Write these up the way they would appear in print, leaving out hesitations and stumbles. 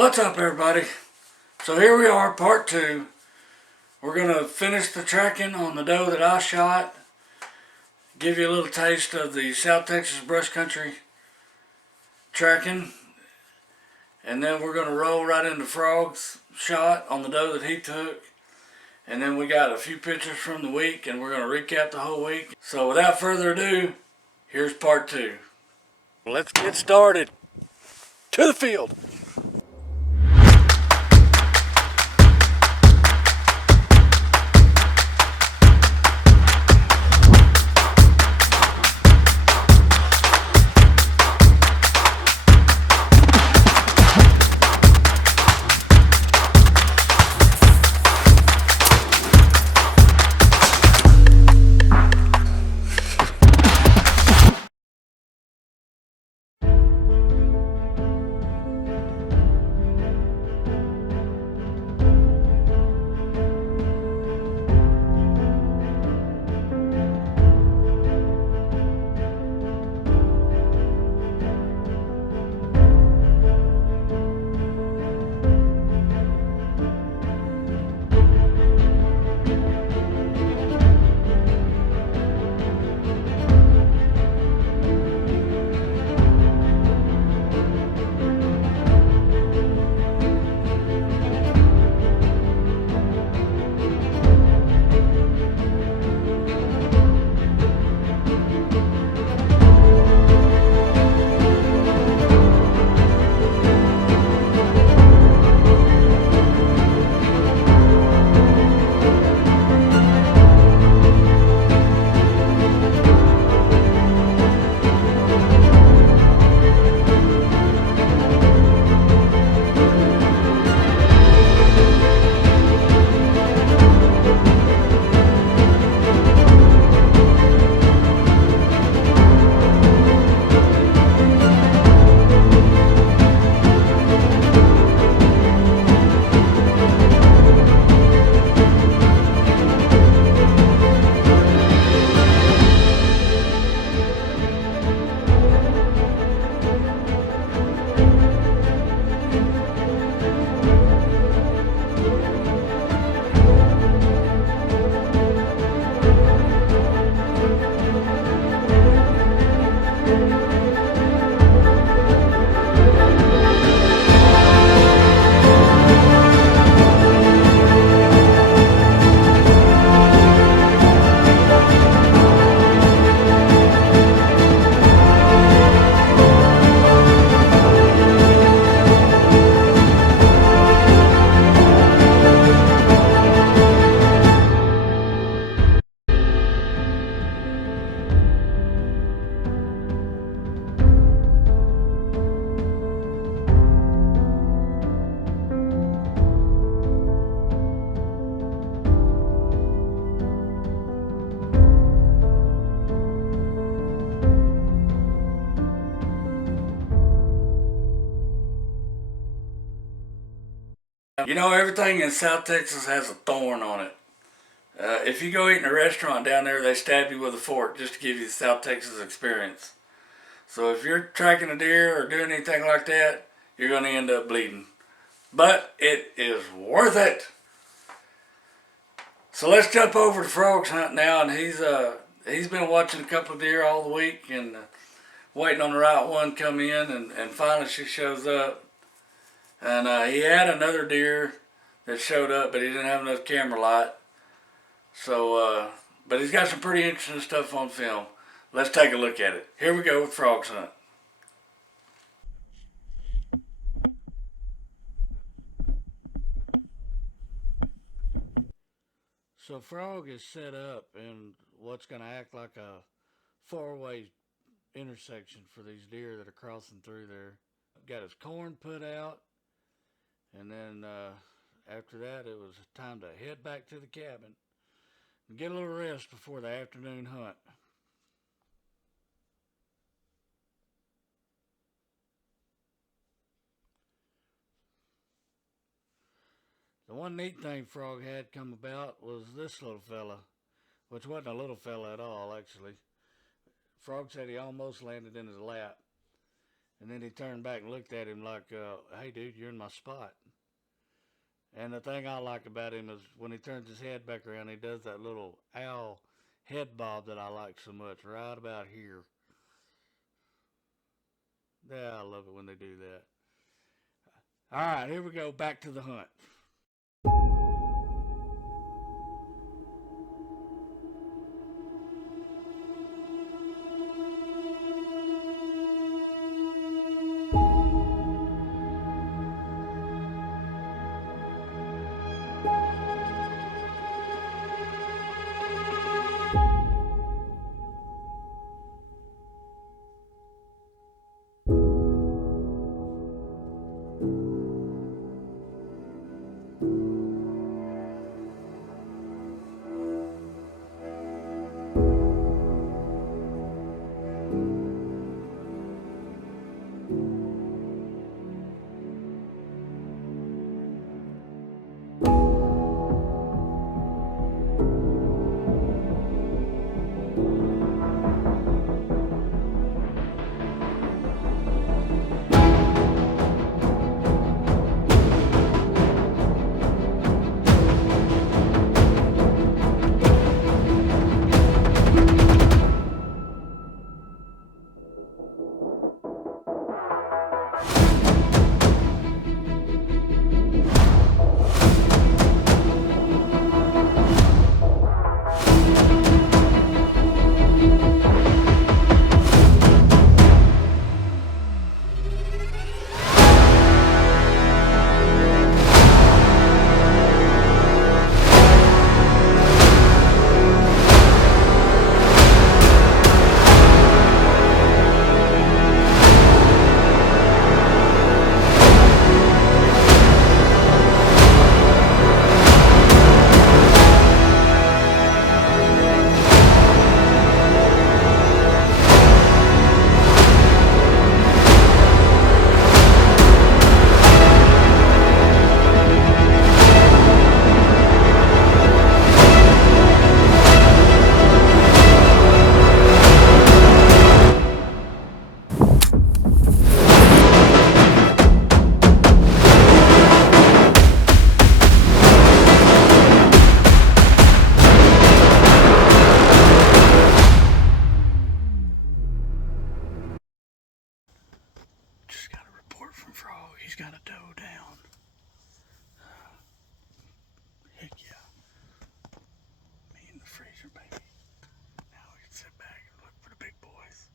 What's up, everybody? So here we are, part two. We're going to finish the tracking on the doe that I shot, give you a little taste of the South Texas brush country tracking, and then we're going to roll right into Frog's shot on the doe that he took. And then we got a few pictures from the week, and we're going to recap the whole week. So without further ado, here's part two. Let's get started. To the field. You know, everything in South Texas has a thorn on it. If you go eat in a restaurant down there, they stab you with a fork just to give you the South Texas experience. So if you're tracking a deer or doing anything like that, you're going to end up bleeding. But it is worth it. So let's jump over to Frog's hunt now, and he's been watching a couple of deer all the week and waiting on the right one come in, and finally she shows up. And he had another deer that showed up, but he didn't have enough camera light. So, but he's got some pretty interesting stuff on film. Let's take a look at it. Here we go with Frog's hunt. So Frog is set up in what's going to act like a four-way intersection for these deer that are crossing through there. Got his corn put out, and then after that it was time to head back to the cabin and get a little rest before the afternoon hunt. The one neat thing Frog had come about was this little fella, which wasn't a little fella at all, actually. Frog said he almost landed in his lap. And then he turned back and looked at him like, hey, dude, you're in my spot. And the thing I like about him is when he turns his head back around, he does that little owl head bob that I like so much, right about here. Yeah, I love it when they do that. All right, here we go, back to the hunt. Just got a report from Frog. He's got a doe down. Heck yeah. Me in the freezer, baby. Now we can sit back and look for the big boys.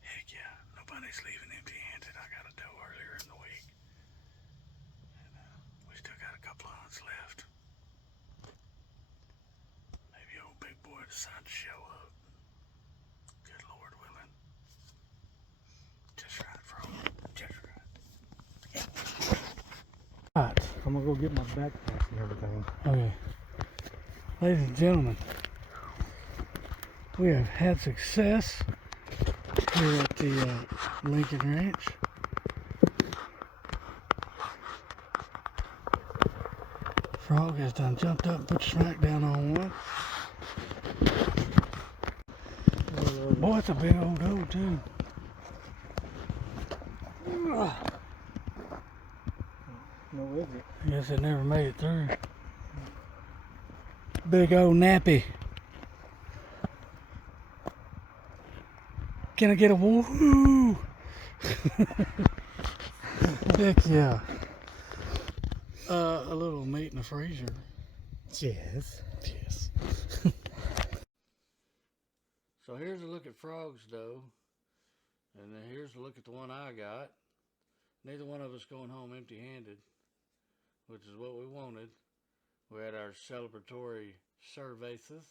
Heck yeah. Nobody's leaving empty-handed. I got a doe earlier in the week. And we still got a couple of hunts left. Maybe old big boy decides to show up. Good Lord willing. Just right, Frog. Just right. Right. I'm gonna go get my backpack and everything. Okay. Ladies and gentlemen, we have had success here at the Lincoln Ranch. Frog has done jumped up and put smack down on one. Boy, it's a big old doe too. No, is it? I guess it never made it through. Big old nappy. Can I get a woohoo? Heck yeah. A little meat in the freezer. Yes. Yes. So here's a look at Frog's doe. And then here's a look at the one I got. Neither one of us going home empty-handed, which is what we wanted. We had our celebratory cervezas.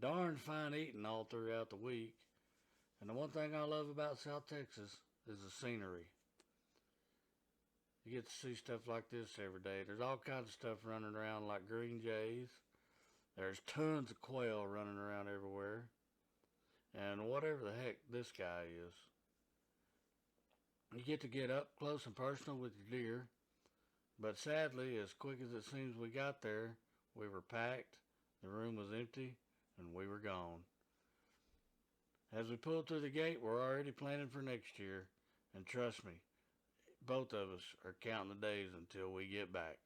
Darn fine eating all throughout the week. And the one thing I love about South Texas is the scenery. You get to see stuff like this every day. There's all kinds of stuff running around like green jays. There's tons of quail running around everywhere. And whatever the heck this guy is. You get to get up close and personal with your deer. But sadly, as quick as it seems we got there, we were packed, the room was empty, and we were gone. As we pull through the gate, we're already planning for next year, and trust me, both of us are counting the days until we get back.